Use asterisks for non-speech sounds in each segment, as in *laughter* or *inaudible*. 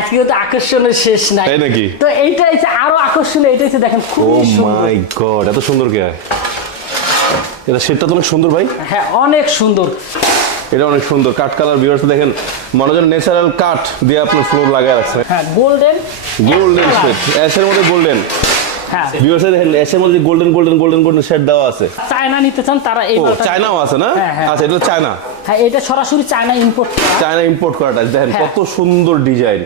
আজকে তো আকর্ষণের শেষ নাই। তাই নাকি? তো এইটা হচ্ছে আরও আকর্ষণীয় এটা হচ্ছে দেখেন খুব সুন্দর। মাই গড এত সুন্দর কে? এটা সেটটা তো অনেক সুন্দর ভাই। হ্যাঁ অনেক সুন্দর। এটা অনেক সুন্দর। কাঠ কালার ভিউয়ার্স দেখেন মনে ন্যাচারাল কাঠ দিয়ে আপনার ফ্লোর লাগায় রাখছে। হ্যাঁ গোল্ডেন গোল্ডেন সেট অ্যাশের মধ্যে গোল্ডেন হ্যাঁ। ভিউয়ার্স দেখেন অ্যাশের মধ্যে golden golden golden golden shade দেওয়া আছে। চায়না নিতে চান তারা এই চায়নাও আছে না? হ্যাঁ, হ্যাঁ। আচ্ছা এটা চায়না হ্যাঁ এটা সরাসরি চায়না ইম্পোর্ট চায়না ইম্পোর্ট করা টাইলস দেখেন হ্যাঁ। কত সুন্দর ডিজাইন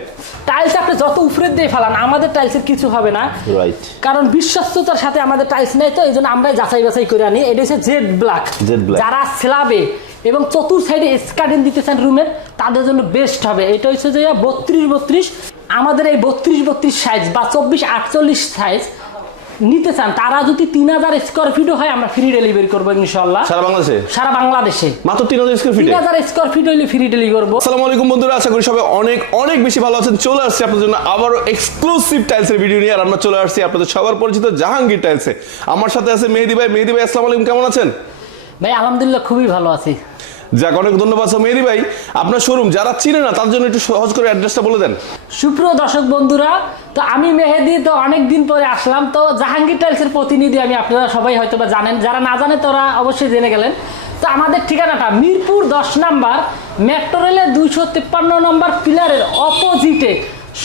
টাইলস আপনি যত উপরে দিয়ে ফেলান আমাদের টাইলসের কিছু হবে না। রাইট কারণ বিশ্বস্ততার সাথে আমাদের টাইলস নেই তো এই জন্য আমরাই যাচাই বাছাই করে আনি। এটা হচ্ছে জেড ব্ল্যাক Jet black। যারা স্ল্যাবে এবং চতুর সাইডে স্কার্টেন দিতে চান রুমের তাদের জন্য বেস্ট হবে। এটা হচ্ছে যে বত্রিশ বত্রিশ। আমাদের এই বত্রিশ বত্রিশ সাইজ বা চব্বিশ আটচল্লিশ সাইজ নিতে চান তারা যদি তিন হাজার স্কোয়ার ফিটও হয় আমরা ফ্রি ডেলিভারি করব ইনশাল্লাহ সারা বাংলাদেশে? সারা বাংলাদেশে। মাত্র তিন হাজার স্কোয়ার ফিট তিন হাজার স্কোয়ার ফিট হইলে ফ্রি ডেলিভারি করব। আসসালামু আলাইকুম বন্ধুরা আশা করি সবাই অনেক অনেক বেশি ভালো আছেন। চলে আসছি আপনাদের জন্য আবারও এক্সক্লুসিভ টাইলসের ভিডিও নিয়ে আর আমরা চলে আসছি আপনাদের সবার পরিচিত জাহাঙ্গীর টাইলসে আমার সাথে আছে মেহেদি ভাই। মেহেদি ভাই আসসালামু আলাইকুম কেমন আছেন? ভাই আলহামদুলিল্লাহ খুবই ভালো আছি। যাক, অনেক ধন্যবাদ মেহেদি ভাই। আপনার শোরুম যারা চিনে না, তার জন্য একটু সহজ করে অ্যাড্রেসটা বলে দেন। সুপ্রিয় দর্শক বন্ধুরা, তো আমি মেহেদি, তো অনেক দিন পরে আসলাম। তো জাহাঙ্গীর টাইলসের প্রতিনিধি আমি, আপনারা সবাই হয়তো বা জানেন। যারা না জানে, তারা অবশ্যই জেনে গেলেন। তো আমাদের ঠিকানাটা মিরপুর দশ নাম্বার, মেট্রো রেলের দুইশো তিপ্পান্ন নম্বর পিলারের অপোজিটে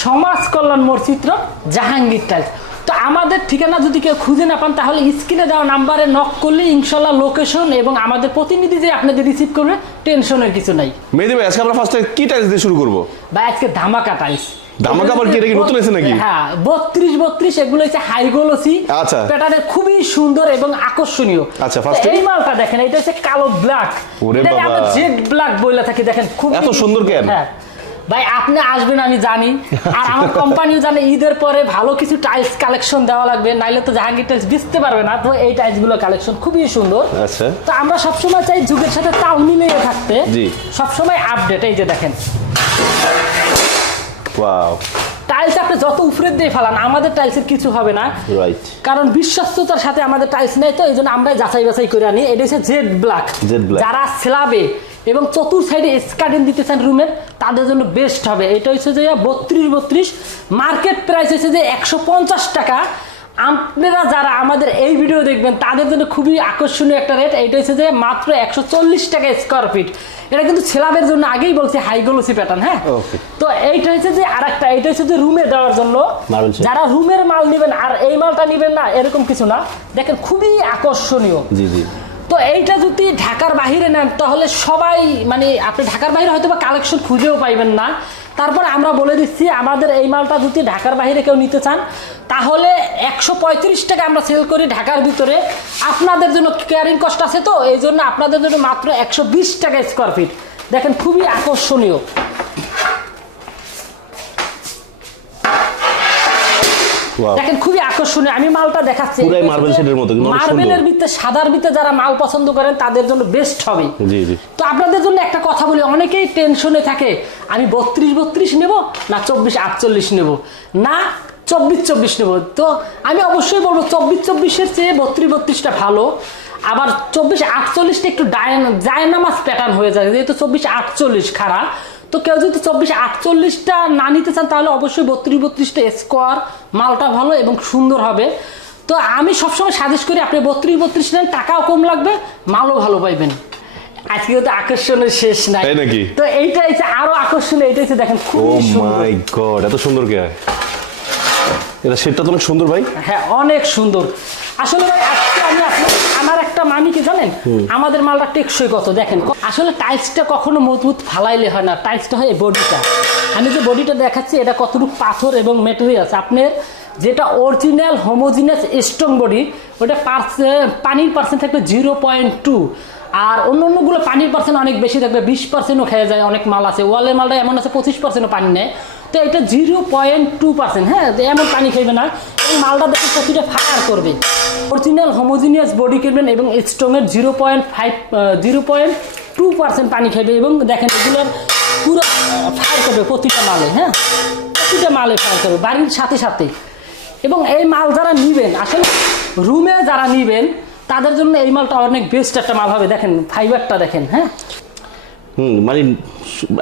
সমাজ কল্যাণ চিত্র, জাহাঙ্গীর টাইলস। তো আমাদের ঠিকানা যদি কেউ খুঁজে না পান তাহলে স্ক্রিনে দেওয়া নাম্বারে নক করলে ইনশাল্লাহ লোকেশন এবং আমাদের প্রতিনিধি যে আপনাদের রিসিভ করবে টেনশনের কিছু নাই মেহেদি ভাই আজকে আমরা ফার্স্টে কি টাইলস দিয়ে শুরু করব বা আজকে ধামাকা টাইলস ধামাকা আবার কি, এটা কি নতুন এসেছে নাকি? হ্যাঁ এগুলো হচ্ছে হাইগোলসি আচ্ছা। প্যাটার্নের খুবই সুন্দর এবং আকর্ষণীয় আচ্ছা, এই মালটা দেখেন এটা হচ্ছে কালো ব্ল্যাক ওরে বাবা। আমরা জেড ব্ল্যাক বলে থাকি দেখেন খুব এত সুন্দর কেন? হ্যাঁ ভাই আপনি আসবেন আমি জানি। আর আমার *laughs* কোম্পানিও জানে ঈদের পরে ভালো কিছু টাইলস কালেকশন দেওয়া লাগবে নাইলে তো জাহাঙ্গীর টাইলস বেচতে পারবে না। তো এই টাইলসগুলো কালেকশন খুবই সুন্দর। আচ্ছা। তো আমরা সবসময় চাই যুগের সাথে তাল মিলিয়ে থাকতে। জি। সবসময় আপডেট এই যে দেখেন। ওয়াও টাইলস আপনি যত উপরে দিয়ে ফেলান আমাদের টাইলসের কিছু হবে না। রাইট কারণ বিশ্বস্ততার সাথে আমাদের টাইলস নেই তো এই জন্য আমরাই যাচাই বাছাই করে আনি। এটা হচ্ছে জেড ব্ল্যাক Jet black। যারা স্ল্যাবে এবং চতুর সাইডে স্কার্টেন দিতে চান রুমের তাদের জন্য বেস্ট হবে। এটা হচ্ছে যে বত্রিশ বত্রিশ মার্কেট প্রাইস হচ্ছে যে একশো পঞ্চাশ টাকা। আপনারা যারা আমাদের এই ভিডিও দেখবেন তাদের জন্য খুবই আকর্ষণীয় একটা রেট এটা হচ্ছে যে মাত্র একশো চল্লিশ টাকা স্কোয়ার ফিট এটা কিন্তু ছেলাদের জন্য আগেই বলছি হাইগোলসি প্যাটার্ন হ্যাঁ? তো এইটা হচ্ছে যে আর একটা এটা হচ্ছে যে রুমে দেওয়ার জন্য। যারা রুমের মাল নেবেন আর এই মালটা নেবেন না এরকম কিছু না। দেখেন খুবই আকর্ষণীয়। জি জি। তো এইটা যদি ঢাকার বাইরে নেন, তাহলে সবাই মানে আপনি ঢাকার বাইরে হয়তো বা কালেকশন খুঁজেও পাইবেন না। তারপরে আমরা বলে দিচ্ছি, আমাদের এই মালটা যদি ঢাকার বাইরে কেউ নিতে চান, তাহলে একশো পঁয়ত্রিশ টাকা আমরা সেল করি ঢাকার ভিতরে। আপনাদের জন্য ক্যারিং কস্ট আছে তো, এই জন্য আপনাদের জন্য মাত্র একশো বিশ টাকা স্কোয়ার ফিট দেখেন, খুবই আকর্ষণীয়। দেখেন খুবই আকর্ষণীয়। আমি মালটা দেখাচ্ছি। marble shade এর মতো, কিন্তু মার্বেলের ভিতরে সাদার ভিতরে যারা মাল পছন্দ করেন তাদের জন্য বেস্ট হবে। জি জি। তো আপনাদের জন্য একটা কথা বলি অনেকেই টেনশনে থাকে আমি বত্রিশ বত্রিশ নেব না চব্বিশ আটচল্লিশ নেব? না চব্বিশ চব্বিশ নেব? তো আমি অবশ্যই বলব চব্বিশ চব্বিশের চেয়ে বত্রিশ বত্রিশটা ভালো। আবার চব্বিশ আটচল্লিশটা একটু ডায়ন জায়নামাস প্যাটার্ন হয়ে যায় যেহেতু চব্বিশ আটচল্লিশ খারাপ তো কেউ যদি চব্বিশ আটচল্লিশটা না নিতে চান তাহলে অবশ্যই বত্রিশ বত্রিশটা স্কোয়ার মালটা ভালো এবং সুন্দর হবে। তো আমি সবসময় সাজেস্ট করি আপনি বত্রিশ বত্রিশ নেন টাকাও কম লাগবে মালও ভালো পাইবেন। আজকে তো আকর্ষণের শেষ নাই। নাকি? তো এইটা হচ্ছে আরও আকর্ষণীয় এটা হচ্ছে দেখেন ও খুবই মাই গড এত সুন্দর কে? এটা সেটটা তো অনেক সুন্দর ভাই। হ্যাঁ অনেক সুন্দর। আসলে ভাই আজকে আমি আপনার আমার একটা মামি কি জানেন আমাদের মালটা টেকসই কত দেখেন। আসলে টাইলসটা কখনো মজবুত ফালাইলে হয় না টাইলসটা হয় বডিটা। আমি যে বডিটা দেখাচ্ছি এটা কতটুকু পাথর এবং মেটেরিয়াল আপনার যেটা অরিজিনাল হোমোজিনাস স্ট্রং বডি ওটা পানির পার্সেন্ট থাকবে জিরো পয়েন্ট টু আর অন্য অন্যগুলো পানির পার্সেন্ট অনেক বেশি থাকবে বিশ পার্সেন্টও খেয়ে যায় অনেক মাল আছে। ওয়ালের মালটা এমন আছে পঁচিশ পার্সেন্টও পানি নেয়। তো এটা জিরো পয়েন্ট টু পার্সেন্ট হ্যাঁ এমন পানি খাইবে না। এই মালটা দেখে প্রতিটা ফায়ার করবে। অরিজিনাল হোমোজিনিয়াস বডি কিনবেন এবং স্ট্রংয়ের zero point five zero point two percent পানি খাইবে এবং দেখেন এগুলোর পুরো ফায়ার করবে প্রতিটা মালে হ্যাঁ? প্রতিটা মালে ফায়ার করবে, বাড়ির সাথে সাথে। এবং এই মাল যারা নিবেন, আসলে রুমে যারা নিবেন, তাদের জন্য এই মালটা অনেক বেস্ট একটা মাল হবে। দেখেন ফাইবারটা দেখেন হ্যাঁ? হুম মানে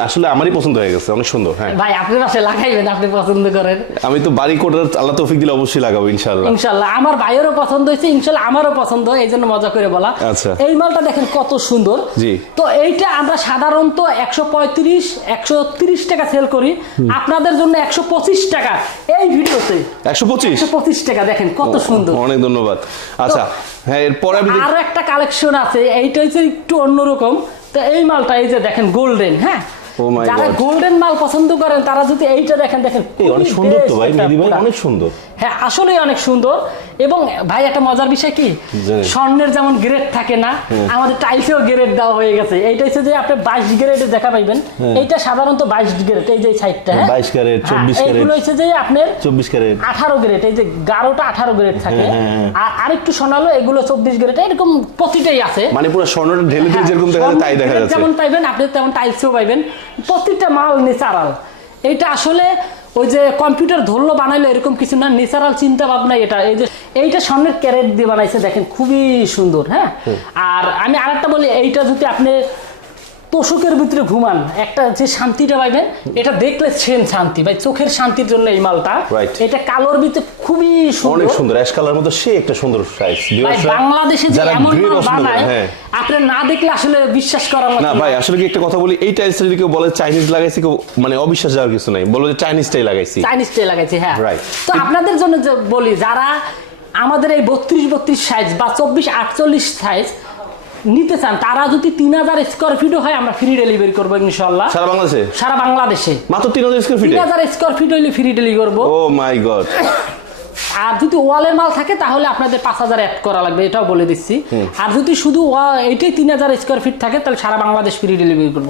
আসলে আমারই পছন্দ হয়ে গেছে অনেক সুন্দর হ্যাঁ। ভাই আপনি লাগাইবেন আপনি পছন্দ করেন। আমি তো বাড়ি কোটার আল্লাহ তৌফিক দিলে অবশ্যই লাগাবো ইনশাআল্লাহ। আমার ভাইয়েরও পছন্দ হয়েছে আমারও পছন্দ এই জন্য মজা করে বলা। আচ্ছা। এই মালটা দেখেন কত সুন্দর। জি। তো এইটা আমরা সাধারণত একশো পঁয়ত্রিশ একশো তিরিশ টাকা সেল করি। আপনাদের জন্য একশো পঁচিশ টাকা। এই ভিডিওতে একশো পঁচিশ? একশো পঁচিশ টাকা দেখেন কত সুন্দর। অনেক ধন্যবাদ। আচ্ছা হ্যাঁ এরপরে আর একটা কালেকশন আছে এইটা হচ্ছে একটু অন্যরকম। তো এই মালটা এই যে দেখেন গোল্ডেন হ্যাঁ? Oh যারা গোল্ডেন মাল পছন্দ করেন তারা যদি এইটা দেখেন দেখেন অনেক সুন্দর তো ভাই মেহেদি ভাই অনেক সুন্দর। হ্যাঁ আসলেই অনেক সুন্দর। এবং ভাই একটা মজার বিষয় কি? স্বর্ণের যেমন গ্রেড থাকে না আমাদের টাইলসেও গ্রেড দেওয়া হয়ে গেছে। এইটা হচ্ছে যে আপনি বাইশ গ্রেডে দেখা পাইবেন। এইটা সাধারণত বাইশ গ্রেড এই যে সাইডটা হ্যাঁ? 22 ক্যারেট, 24 ক্যারেট। হচ্ছে যে আপনার চব্বিশ ক্যারেট আঠারো গ্রেড এই যে গারোটা আঠারো গ্রেড থাকে। হ্যাঁ, হ্যাঁ, হ্যাঁ। আর আরেকটু সোনালো এগুলো চব্বিশ গ্রেড এরকম প্রতিটাই আছে। মানে পুরো স্বর্ণটা ঢেলে দিয়ে যেরকম দেখা যায় তাই দেখা যাচ্ছে। যেমন পাইবেন আপনি তেমন টাইলসেও পাইবেন। প্রতিটা মাল ন্যাচারাল এটা আসলে ওই যে কম্পিউটার ধরলো বানাইলো এরকম কিছু না ন্যাচারাল চিন্তা ভাবনা এটা। এই যে এইটা সামনের ক্যারেট দিয়ে বানাইছে দেখেন খুবই সুন্দর হ্যাঁ? আর আমি আরেকটা বলি এইটা যদি আপনি তোষকের ভিতরে ঘুমান। একটা যে শান্তিটা পাইবেন এটা দেখলে সেন শান্তি ভাই চোখের শান্তির জন্য এই মালটা। এটা কালোর ভিতরে খুবই অনেক সুন্দর। অ্যাশ কালার মতো সে একটা সুন্দর সাইজ বাংলাদেশে যে এমন মাল বানায় হ্যাঁ। আপনার না দেখলে আসলে বিশ্বাস করার মতো না ভাই আসলে কি একটা কথা বলি? এই টাইলসটা যদি কেউ বলে চাইনিজ লাগাইছি কেউ মানে অবিশ্বাস যাওয়ার কিছু নাই। বলো যে চাইনিজটাই লাগাইছি। চাইনিজটাই লাগাইছে হ্যাঁ. তো আপনাদের জন্য বলি যারা আমাদের এই বত্রিশ বত্রিশ সাইজ বা চব্বিশ আটচল্লিশ সাইজ নিতে চান তারা যদি তিন হাজার স্কোয়ার ফিটও হয় আমরা ফ্রি ডেলিভারি করব ইনশাল্লাহ সারা বাংলাদেশে? সারা বাংলাদেশে। মাত্র তিন হাজার স্কোয়ার ফিট তিন হাজার স্কোয়ার ফিট হইলে ফ্রি ডেলিভারি করব। ও মাই গড। আর যদি ওয়ালের মাল থাকে তাহলে আপনাদের পাঁচ হাজার অ্যাড করা লাগবে এটাও বলে দিচ্ছি। আর যদি শুধু এইটাই তিন হাজার স্কোয়ার ফিট থাকে তাহলে সারা বাংলাদেশ ফ্রি ডেলিভারি করব.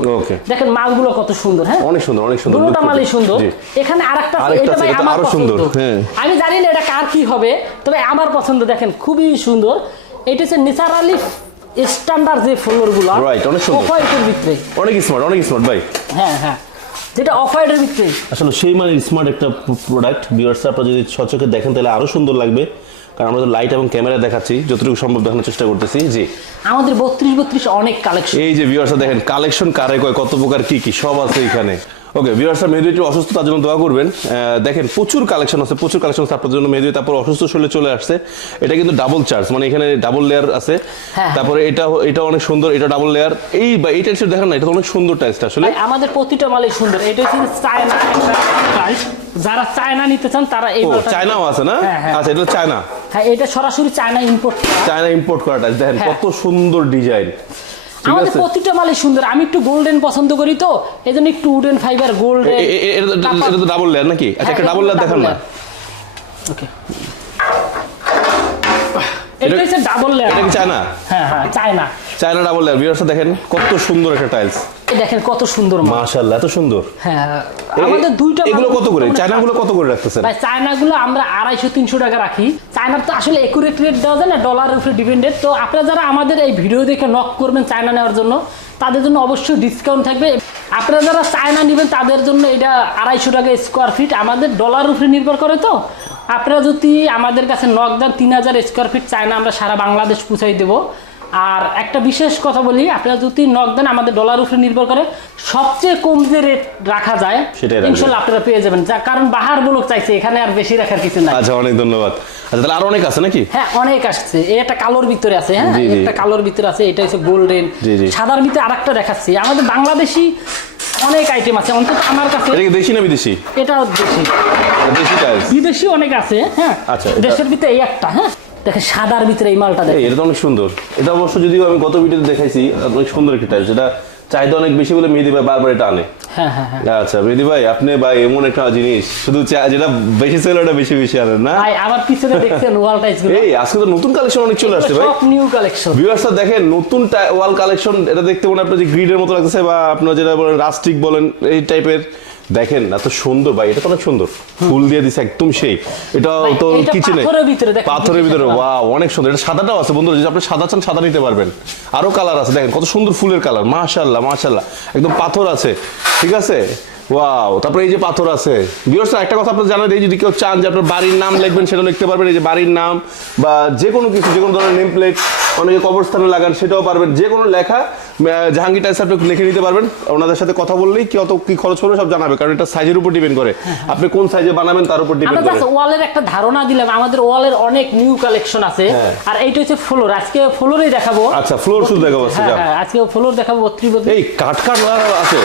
দেখেন মালগুলো কত সুন্দর হ্যাঁ? অনেক সুন্দর অনেক সুন্দর। দুটোটা মালই সুন্দর। এখানে আরেকটা এটা ভাই আমার আরও পছন্দ। সুন্দর, হ্যাঁ। আমি জানি না এটা কার কি হবে তবে আমার পছন্দ দেখেন খুবই সুন্দর। এটা হচ্ছে নিসার ন্যাচারালি স্ট্যান্ডার্ড যে ফ্লোরগুলো Right, অনেক সুন্দর। অফ হোয়াইটের ভিতরে। অনেক স্মার্ট অনেক স্মার্ট ভাই। হ্যাঁ হ্যাঁ। যেটা অফ হোয়াইটের ভিতরে। আসলে সেই মানে স্মার্ট একটা প্রোডাক্ট ভিউয়ার্স আপনারা যদি সচকে দেখেন তাহলে আরও সুন্দর লাগবে। কারণ আমরা তো লাইট এবং ক্যামেরা দেখাচ্ছি। যতটুকু সম্ভব দেখানোর চেষ্টা করতেছি। জি। আমাদের বত্রিশ বত্রিশ অনেক কালেকশন এই যে ভিউয়ার্স দেখেন কালেকশন কারে কয় কত প্রকার কি কি সব আছে এখানে। ওকে ভিউয়ার্স মেহেদি একটু অসুস্থ তার জন্য দোয়া করবেন। দেখেন প্রচুর কালেকশন আছে প্রচুর কালেকশন আছে। আপনার জন্য মেহেদি তারপর অসুস্থ শরীরে চলে আসছে। এটা কিন্তু ডাবল চার্জ মানে এখানে ডাবল লেয়ার আছে। হ্যাঁ। তারপরে এটা এটা অনেক সুন্দর এটা ডাবল লেয়ার এই বা এই টাইপসের দেখেন না এটা অনেক সুন্দর টাইপসটা আসলে। আমাদের প্রতিটা মালই সুন্দর। এটা হচ্ছে চায়না একটা যারা চায়না নিতে চান তারা এই চায়নাও আছে না? হ্যাঁ, হ্যাঁ। আচ্ছা এটা চায়না হ্যাঁ এটা সরাসরি চায়না ইম্পোর্ট চায়না ইম্পোর্ট করা টাইলস দেখেন। কত সুন্দর ডিজাইন আমাদের প্রতিটা মালে সুন্দর। আমি একটু গোল্ডেন পছন্দ করি তো এই জন্য একটু উডেন ফাইবার গোল্ডেন এটা তো- এটা তো ডাবল লেয়ার নাকি? আচ্ছা একটা ডাবল লেয়ার দেখান না। ওকে এটা হচ্ছে ডাবল লেয়ার এটা কি চায়না? হ্যাঁ হ্যাঁ China. China double layer viewers দেখেন কত সুন্দর একটা টাইলস দেখেন কত সুন্দর মাশাআল্লাহ এত সুন্দর। হ্যাঁ আমাদের দুইটা এগুলো কত করে? চায়নাগুলো কত করে রাখতেছেন? ভাই চায়নাগুলো আমরা আড়াইশো তিনশো টাকা রাখি। চায়নার তো আসলে একুরেট রেট দেওয়া যায় না ডলারের উপরে ডিপেন্ডেড তো আপনারা যারা আমাদের এই ভিডিও দেখে নক করবেন চায়না নেওয়ার জন্য তাদের জন্য অবশ্যই ডিসকাউন্ট থাকবে। আপনারা যারা চায়না নেবেন তাদের জন্য এটা আড়াইশো টাকা স্কোয়ার ফিট আমাদের ডলার উপরে নির্ভর করে তো। আপনারা যদি আমাদের কাছে নক দেন তিন হাজার স্কোয়ার ফিট চায়না আমরা সারা বাংলাদেশ পুষাই দেবো। আর একটা বিশেষ কথা বলি আপনারা যদি নক দেন আমাদের ডলার উপরে নির্ভর করে সবচেয়ে কম যে রেট রাখা যায় ইনশাল্লাহ আপনারা পেয়ে যাবেন। যা কারণ বাহার বলক চাইছে এখানে আর বেশি রাখার কিছু নাই। আচ্ছা অনেক ধন্যবাদ। আচ্ছা তাহলে আরও অনেক আছে নাকি? হ্যাঁ অনেক আসছে। একটা কালোর ভিতরে আছে হ্যাঁ। একটা কালোর ভিতরে আছে এটা হচ্ছে গোল্ডেন। সাদার ভিতরে আরেকটা দেখাচ্ছি। আমাদের বাংলাদেশি অনেক আইটেম আছে অন্তত আমার কাছে এটা দেশি না বিদেশি? দেশি। দেশি বিদেশি অনেক আছে হ্যাঁ? আচ্ছা, দেশের ভিতরে এই একটা হ্যাঁ? দেখেন সাদার ভিতরে এই মালটা দেখেন। এটা তো অনেক সুন্দর। এটা অবশ্য যদিও আমি গত ভিডিওতে দেখাইছি অনেক সুন্দর একটা টাইলস এটা চাহিদা অনেক বেশি বলে মেহেদি ভাই বারবার এটা আনে। হ্যাঁ হ্যাঁ হ্যাঁ। আচ্ছা মেহেদি ভাই আপনি ভাই এমন একটা জিনিস শুধু যেটা বেশি সেল ওটা বেশি বেশি আনেন না? ভাই আমার পিছনে দেখছেন ওয়াল টাইসগুলো। এই আজকে তো নতুন কালেকশন অনেক চলে আসছে ভাই। সব নিউ কালেকশন ভিউয়ার্সরা দেখেন নতুন ওয়াল কালেকশন এটা দেখতে মনে আপনার যে গ্রিডের মতো লাগতেছে বা আপনার যেটা বলেন রাস্টিক বলেন এই টাইপের দেখেন এত সুন্দর ভাই এটা তো অনেক সুন্দর। ফুল দিয়ে দিছে একদম সেই। এটা তো কিছু কিচেনে পাথরের ভিতরে দেখেন, পাথরের ভিতরে ওয়াও অনেক সুন্দর। এটা সাদাটাও আছে বন্ধুরা যদি আপনি সাদা চান সাদা নিতে পারবেন। আরও কালার আছে দেখেন কত সুন্দর ফুলের কালার মাশাআল্লাহ মাশাআল্লাহ। একদম পাথর আছে ঠিক আছে? ওয়াও তারপরে এই যে পাথর আছে। একটা কথা আপনারা জানেন এই যদি কেউ চান যে আপনার বাড়ির নাম লিখবেন সেটা লিখতে পারবেন এই যে বাড়ির নাম বা যে কোনো কিছু যে কোনো ধরনের নেম প্লেট অনেকে কবরস্থানে লাগান সেটাও পারবেন। যে কোনো লেখা জাহাঙ্গীর টাইস আপনি লিখে নিতে পারবেন। ওনাদের সাথে কথা বললেই কত কি খরচ হবে সব জানাবে কারণ এটা সাইজের উপর ডিপেন্ড করে। আপনি কোন সাইজে বানাবেন তার উপর ডিপেন্ড করে। ওয়ালের একটা ধারণা দিলাম আমাদের ওয়ালের অনেক নিউ কালেকশন আছে। হ্যাঁ। আর এইটা হচ্ছে ফ্লোর আজকে ফ্লোরেই দেখাবো। আচ্ছা ফ্লোর শুধু দেখাবো আচ্ছা, হ্যাঁ। হ্যাঁ আজকে ফ্লোর দেখাবো এই কাঠ কাঠ আছে।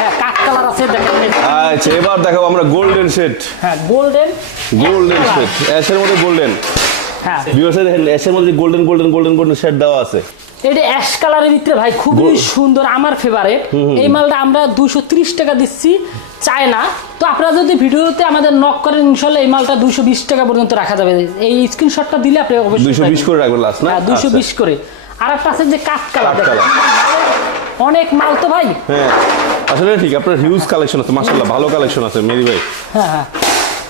হ্যাঁ কালার আছে দেখেন আচ্ছা এবার দেখাবো আমরা গোল্ডেন সেট হ্যাঁ গোল্ডেন গোল্ডেন সেট অ্যাশের মধ্যে গোল্ডেন হ্যাঁ। ভিউয়ার্স দেখেন অ্যাশের মধ্যে golden golden golden golden set দেওয়া আছে। এটা অ্যাশ কালারের ভিতরে ভাই খুবই সুন্দর আমার ফেভারিট এই মালটা আমরা দুশো টাকা দিচ্ছি চায় না তো আপনারা যদি ভিডিওতে আমাদের নক করেন ইনশাল্লাহ এই মালটা দুশো বিশ টাকা পর্যন্ত রাখা যাবে। এই স্ক্রিনশটটা দিলে আপনি দুইশো বিশ করে রাখবেন লাস্ট না? হ্যাঁ দুশো আচ্ছা। বিশ করে। আর একটা আছে যে কাঠ কালার কাঠ কালার। অনেক মাল তো ভাই। হ্যাঁ। আসলে ঠিক আপনার হিউজ কালেকশন আছে মাশাআল্লাহ ভালো কালেকশন আছে মেরি ভাই। হ্যাঁ হ্যাঁ।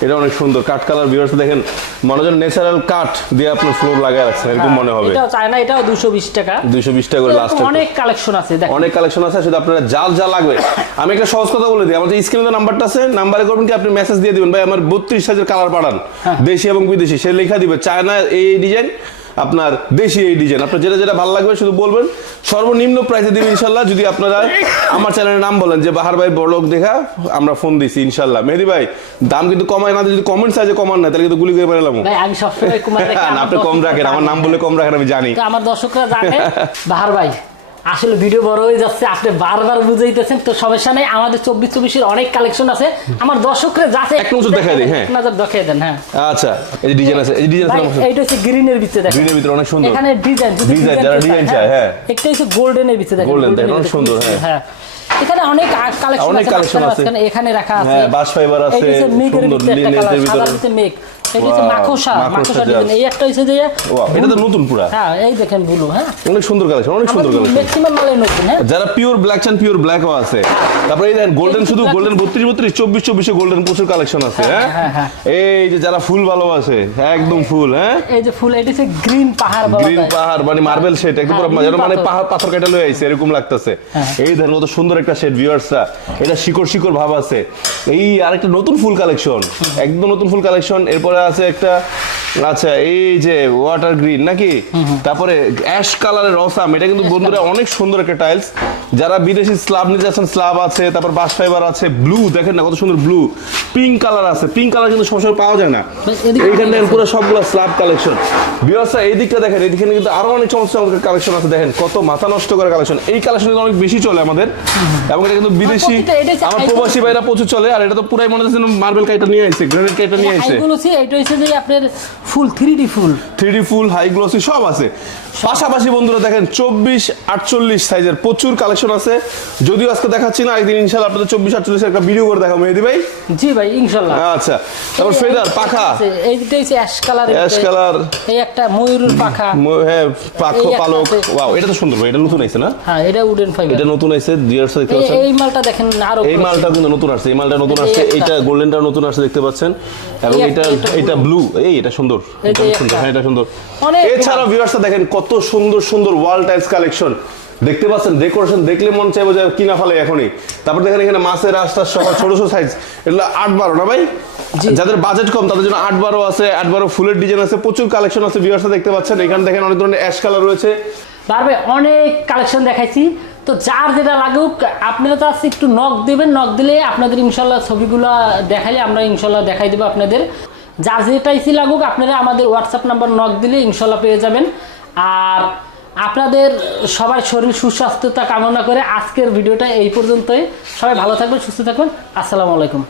এটা অনেক সুন্দর কাঠ কালার ভিউয়ার্স দেখেন মনে হয় ন্যাচারাল কাঠ দিয়ে আপনার ফ্লোর লাগায় রাখছেন এরকম মনে হবে। এটাও চায় না এটাও দুশো বিশ টাকা। দুইশো বিশ টাকা করে লাস্ট অনেক কালেকশন আছে দেখ অনেক কালেকশন আছে শুধু আপনারা যার যা লাগবে। আমি একটা সহজ কথা বলে দিই আমাদের স্ক্রিনে নাম্বারটা আছে নাম্বারে করবেন কি আপনি মেসেজ দিয়ে দিবেন ভাই আমার বত্রিশ সাইজের কালার পাঠান দেশি এবং বিদেশি সে লেখা দিবে চায়না এই ডিজাইন আপনার দেশি এই ডিজাইন আপনার যেটা যেটা ভালো লাগবে শুধু বলবেন। সর্বনিম্ন প্রাইসে দিবেন ইনশাল্লাহ। যদি আপনারা আমার চ্যানেলের নাম বলেন যে বাহার ভাই বড়লোক দেখা আমরা ফোন দিছি ইনশাল্লাহ। মেহেদি ভাই দাম কিন্তু কমায় না যদি কমেন্ট সাইজে কমান না তাহলে কিন্তু গুলি করে বেরালাম ভাই আমি সবসময় *laughs* আপনি কম রাখেন আমার নাম বলে কম রাখেন আমি জানি। আমার দর্শকরা জানে বাহার ভাই আসলে ভিডিও বড় হয়ে যাচ্ছে আপনি বারবার বুঝাইতেছেন তো সমস্যা নেই আমাদের চব্বিশ চব্বিশের অনেক কালেকশন আছে আমার দর্শকরা যাচ্ছে এক নজর দেখাই দিই, হ্যাঁ। নজর দেখাই দেন হ্যাঁ আচ্ছা এই ডিজাইন আছে এই ডিজাইন আছে এইটা হচ্ছে গ্রিনের ভিতরে দেখেন গ্রিনের ভিতরে অনেক সুন্দর এখানে ডিজাইন Design, যারা design চায়, হ্যাঁ। একটা হচ্ছে গোল্ডেনের ভিতরে দেখেন Golden, দেখেন, অনেক সুন্দর, হ্যাঁ। এখানে অনেক কালেকশন আছে। এখানে রাখা আছে হ্যাঁ, বাঁশ fiber আছে, সুন্দর একটা ভিতরে। মেঘ এটা হচ্ছে Wow, মাকড়সা মাকড়সা মাকড়সা দেওয়া ডিজাইন এই একটা হচ্ছে যে এটা তো নতুন পুরা। হ্যাঁ এই দেখেন ব্লু হ্যাঁ। অনেক সুন্দর কালেকশন অনেক সুন্দর কালেকশন ম্যাক্সিমাম মালে নতুন হ্যাঁ। যারা পিওর ব্ল্যাক চান পিওর ব্ল্যাকও আছে তারপরে এই দেখেন গোল্ডেন শুধু গোল্ডেন বত্রিশ বত্রিশ চব্বিশ চব্বিশে গোল্ডেন প্রচুর কালেকশন আছে হ্যাঁ, হ্যাঁ। হ্যাঁ, এই যে যারা ফুল ভালোবাসে একদম ফুল হ্যাঁ। এই যে ফুল এটা হচ্ছে গ্রিন পাহাড় গ্রিন পাহাড় মানে মার্বেল শেড একদম হ্যাঁ, পুরো মানে। পাহাড় পাথর কেটে লয়ে আইছে এরকম লাগতেছে। হ্যাঁ। এই ধরনের কত সুন্দর একটা শেড ভিউয়ার্সরা এটা শিকড় শিকড় ভাব আছে। এই আরেকটা নতুন ফুল কালেকশন একদম নতুন ফুল কালেকশন এরপরে আছে একটা আচ্ছা এই যে ওয়াটার গ্রিন নাকি? তারপরে অ্যাশ কালারের রসাম এটা কিন্তু বন্ধুরা অনেক সুন্দর একটা টাইলস যারা বিদেশি স্ল্যাব নিতে যাচ্ছেন স্ল্যাব আছে তারপর বাস ফাইবার আছে ব্লু দেখেন না কত সুন্দর ব্লু পিঙ্ক কালার আছে। পিঙ্ক কালার কিন্তু সবসময় পাওয়া যায় না। এইখানে দেখেন পুরো সবগুলো স্ল্যাব কালেকশন বিয়সা এই দিকটা দেখেন এদিকে কিন্তু আরও অনেক চমৎকার কালেকশন আছে। দেখেন কত মাথা নষ্ট করে কালেকশন এই কালেকশন অনেক বেশি চলে আমাদের। এবং এটা কিন্তু বিদেশি আমার প্রবাসী ভাইরা প্রচুর চলে আর এটা তো পুরাই মনে হচ্ছে মার্বেল কাইটা নিয়ে আসছে গ্রানাইট কাইটা নিয়ে আসছে এটা হচ্ছে যে আপনার full three D full. Three full high glossy সব আছে। পাশাপাশি বন্ধুরা দেখেন চব্বিশ আটচল্লিশ সাইজের প্রচুর কালেকশন আছে। যদিও আজকে দেখাচ্ছি না একদিন ইনশাল্লাহ আপনাদের চব্বিশ আটচল্লিশ একটা ভিডিও করে দেখাবো। মেহেদি ভাই? জি ভাই ইনশাল্লাহ আচ্ছা তারপর ফেদার পাখা। এইটা হচ্ছে অ্যাশ কালার অ্যাশ কালার এই একটা ময়ূরের পাখা। হ্যাঁ পাখ পালক। ওয়াও এটা তো সুন্দর ভাই এটা নতুন আইছে না? হ্যাঁ এটা উডেন ফাইবার এটা নতুন আইছে পাচ্ছেন। এই মালটা দেখেন আরও এই মালটা কিন্তু নতুন আসছে এই মালটা নতুন আসছে। এইটা গোল্ডেনটা নতুন আসছে দেখতে পাচ্ছেন। এবং এটা এটা এটা ব্লু এই এটা সুন্দর। এটা সুন্দর হ্যাঁ এটা সুন্দর। এছাড়া ভিউয়ার্সটা দেখেন কত সুন্দর সুন্দর ওয়াল টাইলস কালেকশন দেখতে পাচ্ছেন ডেকোরেশন দেখলে মন চাইব যে কিনা ফেলে এখনই। তারপর দেখেন এখানে মাছের রাস্তা সহ ছোট ছোট সাইজ এগুলো আট বারো না ভাই? যাদের বাজেট কম তাদের জন্য আট বারো আছে আট বারো ফুলের ডিজাইন আছে প্রচুর কালেকশন আছে ভিউয়ার্সটা দেখতে পাচ্ছেন। এখানে দেখেন অনেক ধরনের অ্যাশ কালার রয়েছে। তারপরে অনেক কালেকশন দেখাইছি। তো যার যেটা লাগুক আপনারা তো আজকে একটু নক দেবেন নক দিলে আপনাদের ইনশাল্লাহ ছবিগুলো দেখাইলে আমরা ইনশাল্লাহ দেখাই দেবো আপনাদের। যার যেটা ইসি লাগুক, আপনারা আমাদের হোয়াটসঅ্যাপ নাম্বার নক দিলে ইনশাল্লাহ পেয়ে যাবেন। আর আপনাদের সবার শরীর সুস্বাস্থ্যতা কামনা করে আজকের ভিডিওটা এই পর্যন্তই। সবাই ভালো থাকবেন, সুস্থ থাকবেন। আসসালামু আলাইকুম।